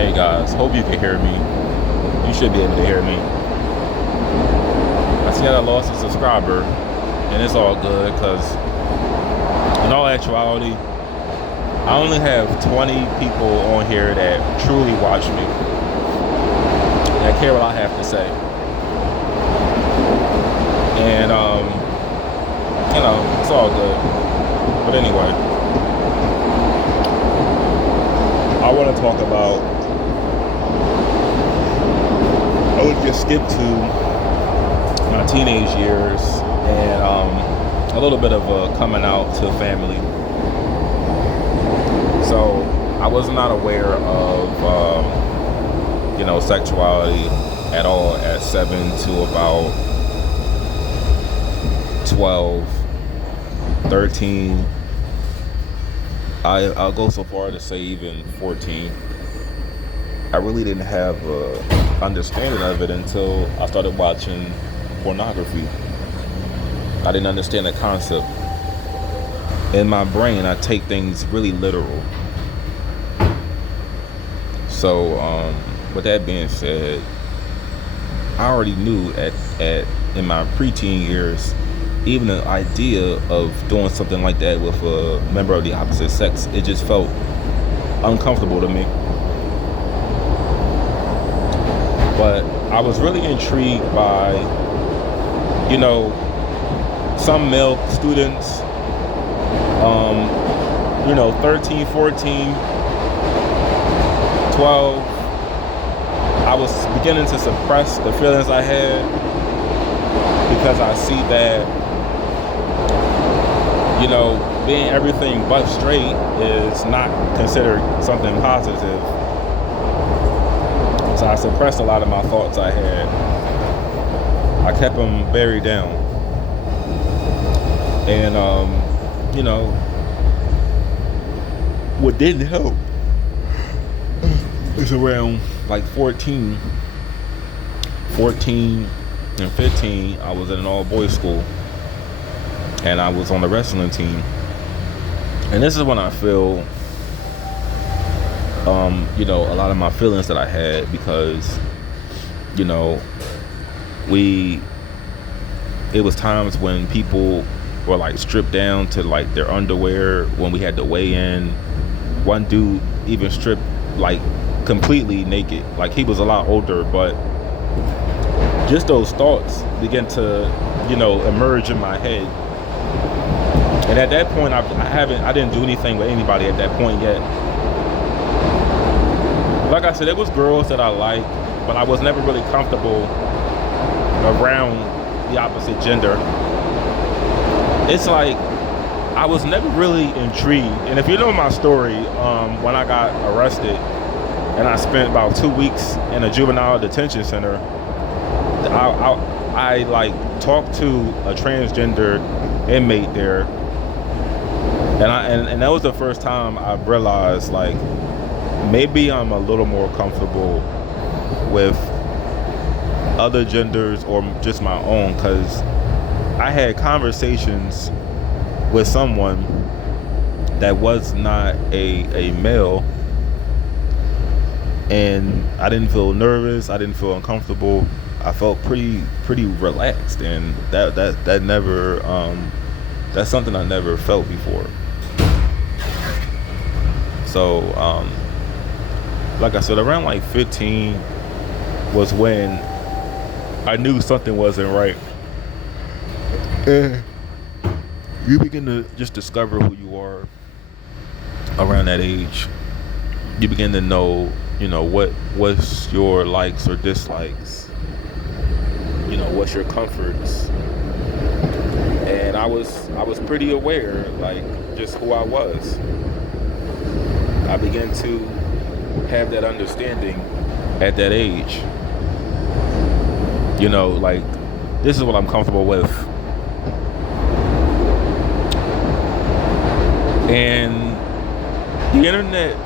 Hey guys, hope you can hear me. You should be able to hear me. I see that I lost a subscriber, and it's all good because, in all actuality, I only have 20 people on here that truly watch me, that care what I have to say. And, it's all good. But anyway, I want to talk about, I would just skip to my teenage years and a little bit of a coming out to family. So I was not aware of, sexuality at all at 7 to about 12, 13. I'll go so far to say even 14. I really didn't have a understanding of it until I started watching pornography. I didn't understand the concept. In my brain, I take things really literal. So, with that being said, I already knew in my preteen years, even the idea of doing something like that with a member of the opposite sex, it just felt uncomfortable to me. But I was really intrigued by, some male students, 13, 14, 12. I was beginning to suppress the feelings I had because I see that, being everything but straight is not considered something positive. So I suppressed a lot of my thoughts I had. I kept them buried down. And, what didn't help is around like 14 and 15, I was in an all-boys school. And I was on the wrestling team. And this is when I feel, a lot of my feelings that I had because, it was times when people were like stripped down to like their underwear when we had to weigh in. One dude even stripped like completely naked. Like he was a lot older, but just those thoughts began to, emerge in my head. And at that point, I didn't do anything with anybody at that point yet. Like I said, there was girls that I liked, but I was never really comfortable around the opposite gender. It's like I was never really intrigued. And if you know my story, when I got arrested and I spent about 2 weeks in a juvenile detention center, I talked to a transgender inmate there, and that was the first time I realized like maybe I'm a little more comfortable with other genders or just my own, because I had conversations with someone that was not a male, and I didn't feel nervous, I didn't feel uncomfortable. I felt pretty relaxed, and that never that's something I never felt before. So like I said, around like 15 was when I knew something wasn't right. And you begin to just discover who you are around that age. You begin to know, what's your likes or dislikes. What's your comforts. And I was pretty aware, like, just who I was. I began to have that understanding at that age. Like, this is what I'm comfortable with. And the internet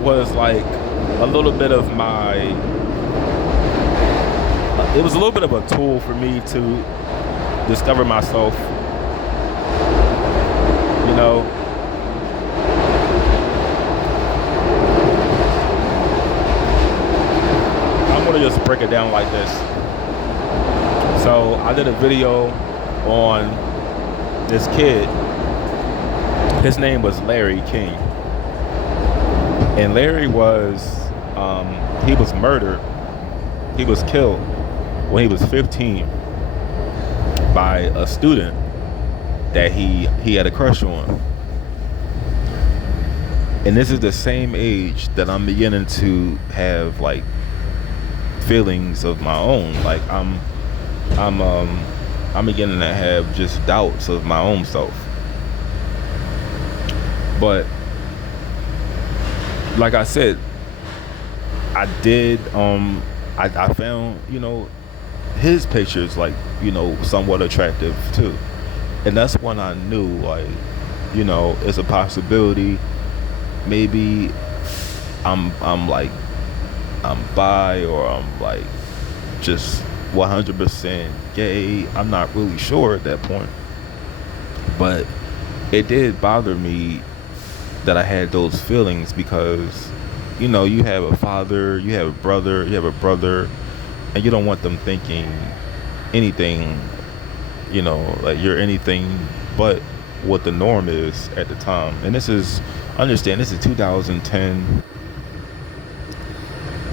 was like a little bit of it was a little bit of a tool for me to discover myself. just break it down like this. So I did a video on this kid. His name was Larry King, and Larry was he was murdered. He was killed when he was 15 by a student that he had a crush on. And this is the same age that I'm beginning to have like feelings of my own. Like I'm beginning to have just doubts of my own self. But like I said, I did I found, you know, his pictures like, you know, somewhat attractive too. And that's when I knew, like, you know, it's a possibility. Maybe I'm bi, or I'm like just 100% gay. I'm not really sure at that point. But it did bother me that I had those feelings because, you know, you have a father, you have a brother, and you don't want them thinking anything, you know, like you're anything but what the norm is at the time. And this is 2010.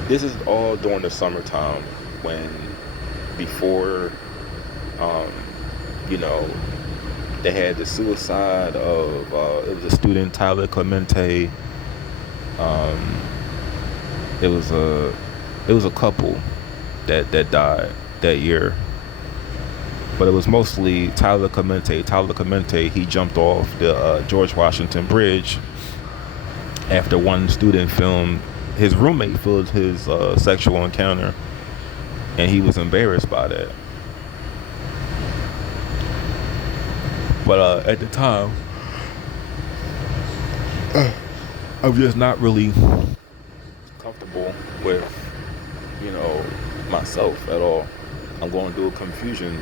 This is all during the summertime before you know, they had the suicide of it was a student, Tyler Clemente. It was a couple that died that year, but it was mostly Tyler Clemente. Tyler Clemente, he jumped off the George Washington Bridge after one student filmed his roommate filmed his sexual encounter, and he was embarrassed by that. But at the time, I'm just not really comfortable with, you know, myself at all. I'm going through confusion.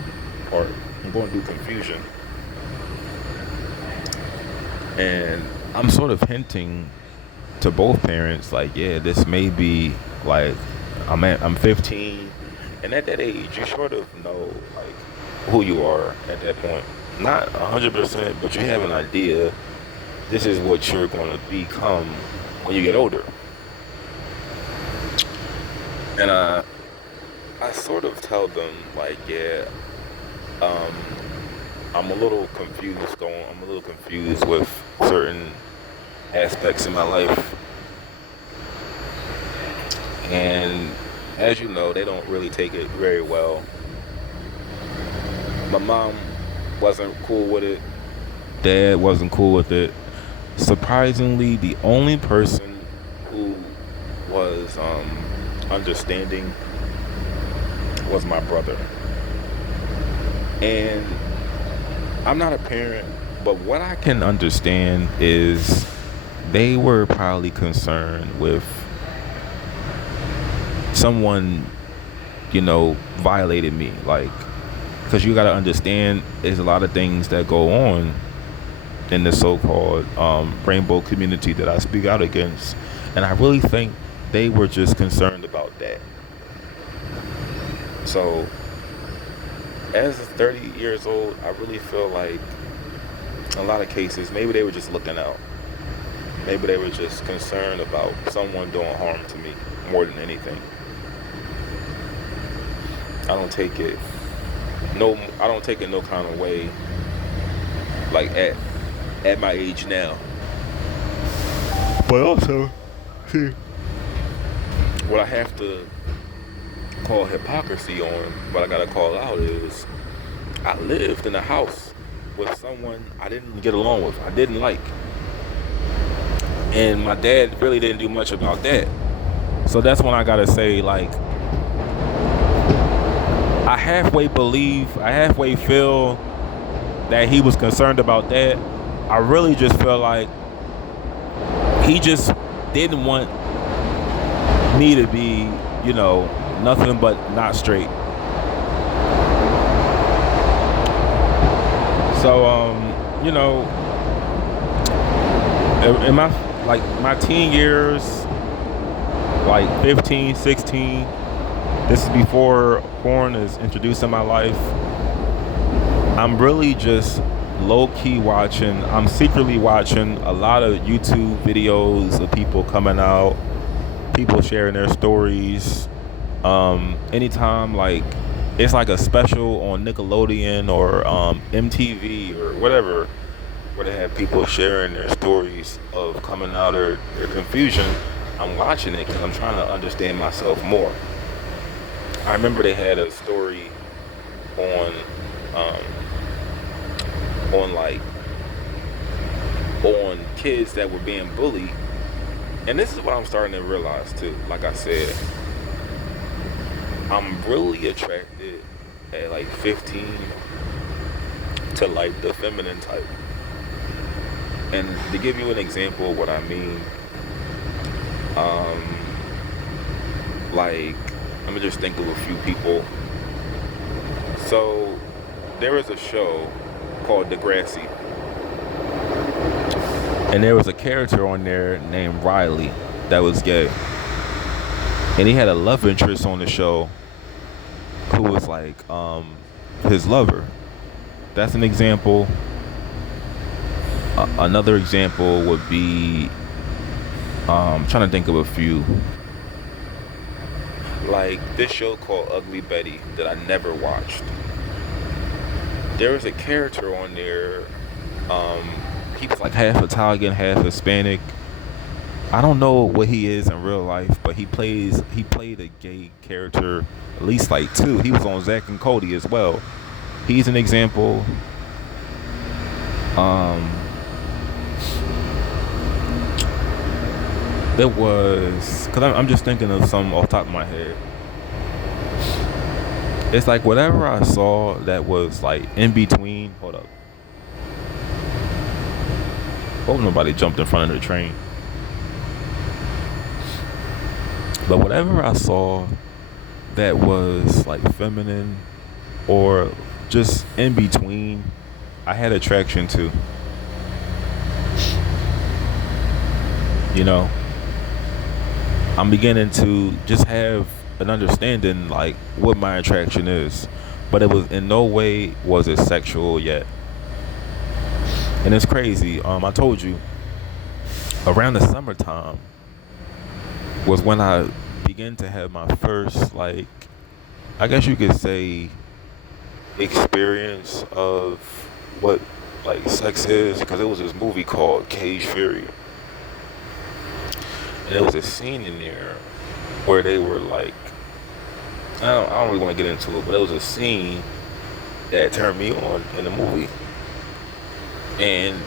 And I'm sort of hinting to both parents, like, yeah, this may be, like, I'm 15, and at that age, you sort of know, like, who you are at that point. Not 100%, but you have an idea. This is what you're going to become when you get older. And I sort of tell them, like, yeah, I'm a little confused with certain aspects in my life. And as you know, they don't really take it very well. My mom wasn't cool with it. Dad wasn't cool with it. Surprisingly, the only person who was understanding was my brother. And I'm not a parent, but what I can understand is they were probably concerned with someone, you know, violated me. Like, because you got to understand, there's a lot of things that go on in the so-called rainbow community that I speak out against. And I really think they were just concerned about that. So, as 30 years old, I really feel like in a lot of cases, maybe they were just looking out. Maybe they were just concerned about someone doing harm to me more than anything. I don't take it no kind of way, like at my age now. But also, see, what I have to call hypocrisy on, what I gotta call out is, I lived in a house with someone I didn't get along with, I didn't like. And my dad really didn't do much about that. So that's when I gotta say, like, I halfway feel that he was concerned about that. I really just feel like he just didn't want me to be, you know, nothing but not straight. So, you know, in my teen years, like 15, 16, This is before porn is introduced in my life. I'm really just low key watching. I'm secretly watching a lot of YouTube videos of people coming out, people sharing their stories. Anytime like it's like a special on Nickelodeon or MTV or whatever, where they have people sharing their stories of coming out or their confusion, I'm watching it because I'm trying to understand myself more. I remember they had a story on um, on like on kids that were being bullied, and this is what I'm starting to realize too. Like I said, I'm really attracted at like 15 to like the feminine type. And to give you an example of what I mean, um, like, let me just think of a few people. So, there was a show called Degrassi, and there was a character on there named Riley that was gay. And he had a love interest on the show who was like his lover. That's an example. Another example would be trying to think of a few. Like this show called Ugly Betty that I never watched. There was a character on there. He was like half Italian, half Hispanic. I don't know what he is in real life, but he played a gay character, at least like two. He was on Zack and Cody as well. He's an example. It was because I'm just thinking of some off the top of my head. It's like whatever I saw that was like in between. Hold up. Hope nobody jumped in front of the train. But whatever I saw that was like feminine or just in between, I had attraction to. You know, I'm beginning to just have an understanding like what my attraction is, but it was in no way was it sexual yet. And it's crazy. I told you around the summertime was when I began to have my first, like, I guess you could say, experience of what like sex is, because it was this movie called Cage Fury, and there was a scene in there where they were like, I don't really want to get into it, but it was a scene that turned me on in the movie, and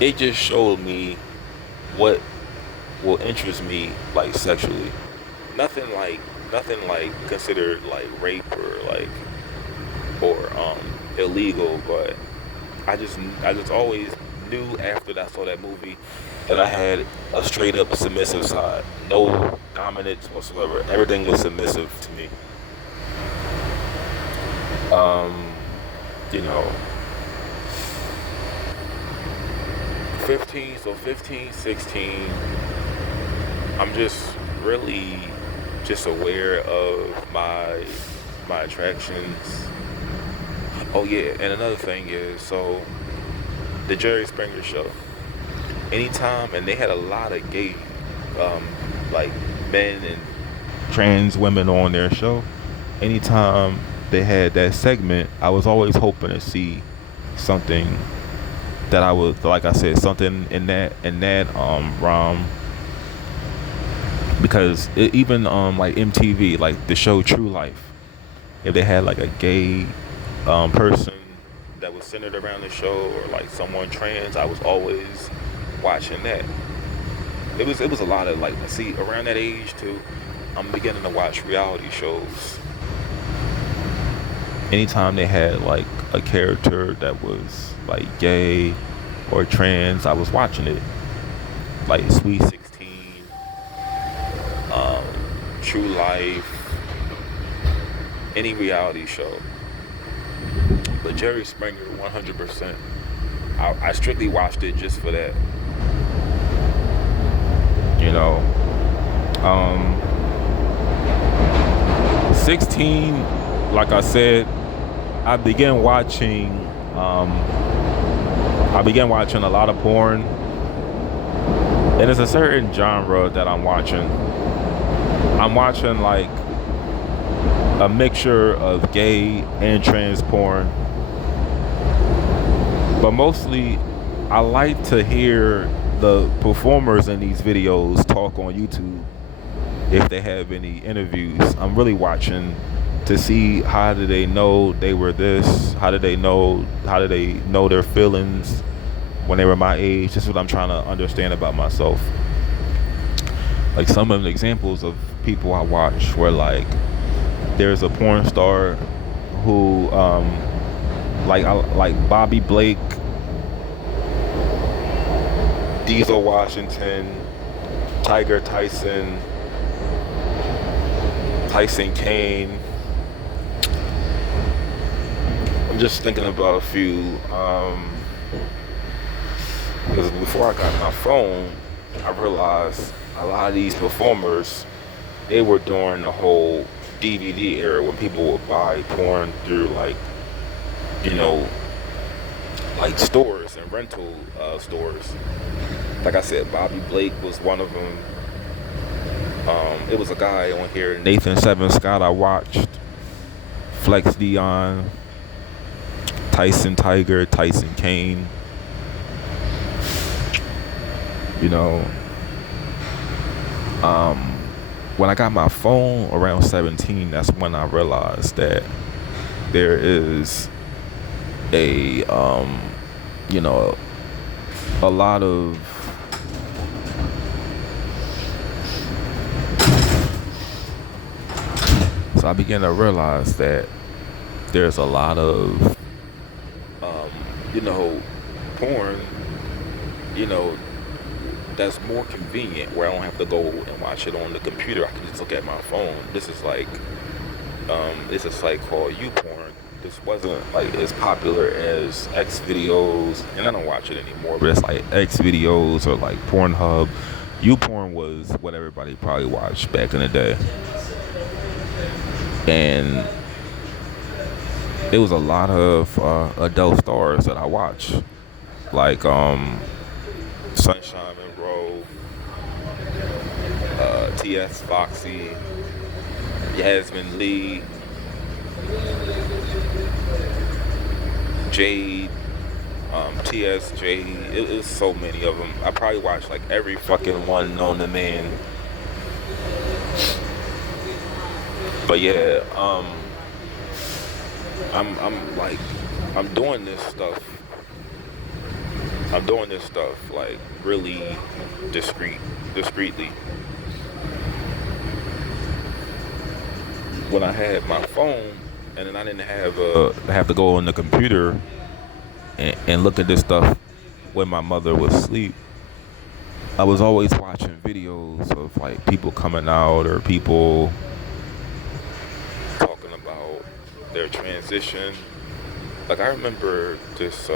it just showed me what will interest me like sexually. Nothing like considered like rape or illegal, but I just always knew after I saw that movie that I had a straight up submissive side. No dominance whatsoever. Everything was submissive to me. You know, 15, 16, I'm just really just aware of my attractions. Oh yeah, and another thing is, so the Jerry Springer show, anytime, and they had a lot of gay like men and trans women on their show. Anytime they had that segment, I was always hoping to see something that I would, like I said, something in that realm, because even like MTV, like the show True Life, if they had like a gay person that was centered around the show, or like someone trans, I was always watching that. It was a lot of like, see, around that age too, I'm beginning to watch reality shows. Anytime they had like a character that was like gay or trans, I was watching it. Like Sweet 16, True Life, any reality show. But Jerry Springer, 100%. I strictly watched it just for that. You know. 16, like I said, I began watching. I began watching a lot of porn, and it's a certain genre that I'm watching. I'm watching like a mixture of gay and trans porn, but mostly I like to hear the performers in these videos talk on YouTube if they have any interviews. I'm really watching to see how do they know they were this, how do they know their feelings when they were my age. This is what I'm trying to understand about myself. Like some of the examples of people I watch were like, there's a porn star who like Bobby Blake, Diesel Washington, Tiger Tyson, Tyson Kane. I'm just thinking about a few. Because before I got my phone, I realized a lot of these performers, they were during the whole DVD era when people would buy porn through like stores and rental stores. Like I said, Bobby Blake was one of them. It was a guy on here, Nathan Seven Scott, I watched. Flex Dion, Tyson Tiger, Tyson Kane. When I got my phone around 17, that's when I realized that there is a lot of so I began to realize that there's a lot of porn that's more convenient, where I don't have to go and watch it on the computer. I can just look at my phone. This is like it's a site called YouPorn. This wasn't like as popular as X videos, and I don't watch it anymore, but it's like X videos or like Pornhub. YouPorn was what everybody probably watched back in the day, and there was a lot of adult stars that I watched, like Sunshine Monroe, T.S. Foxy, Yasmin Lee, Jade, T.S. Jade. It was so many of them. I probably watched like every fucking one known to man. But yeah, I'm doing this stuff. I'm doing this stuff like really discreetly. When I had my phone, and then I didn't have to go on the computer and look at this stuff when my mother was asleep, I was always watching videos of like people coming out or people talking about their transition. Like I remember this,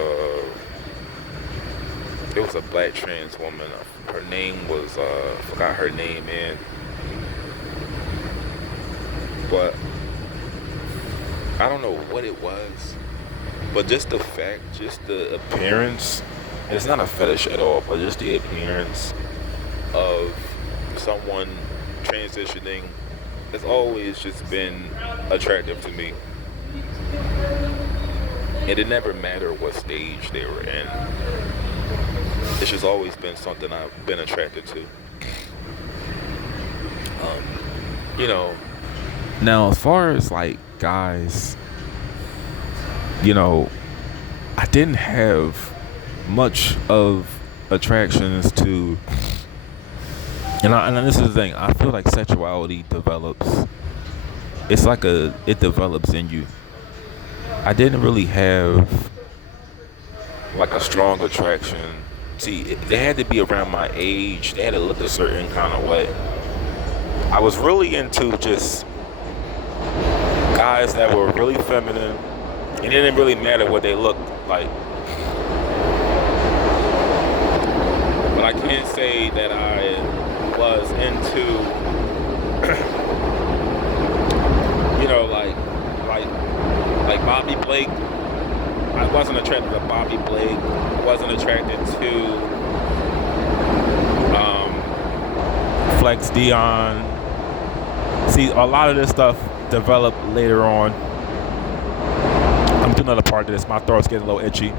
there was a black trans woman. Her name was, forgot her name, man. But I don't know what it was. But just the fact, just the appearance, and it's not a fetish at all, but just the appearance of someone transitioning has always just been attractive to me. And it never mattered what stage they were in. It's just always been something I've been attracted to. Now as far as like guys, I didn't have much of attractions to, and this is the thing, I feel like sexuality develops. It's like it develops in you. I didn't really have like a strong attraction. See, they had to be around my age. They had to look a certain kind of way. I was really into just guys that were really feminine, and it didn't really matter what they looked like. But I can't say that I was into, Bobby Blake. I wasn't attracted to Bobby Blake. I wasn't attracted to Flex Dion. See, a lot of this stuff developed later on. I'm doing another part of this. My throat's getting a little itchy.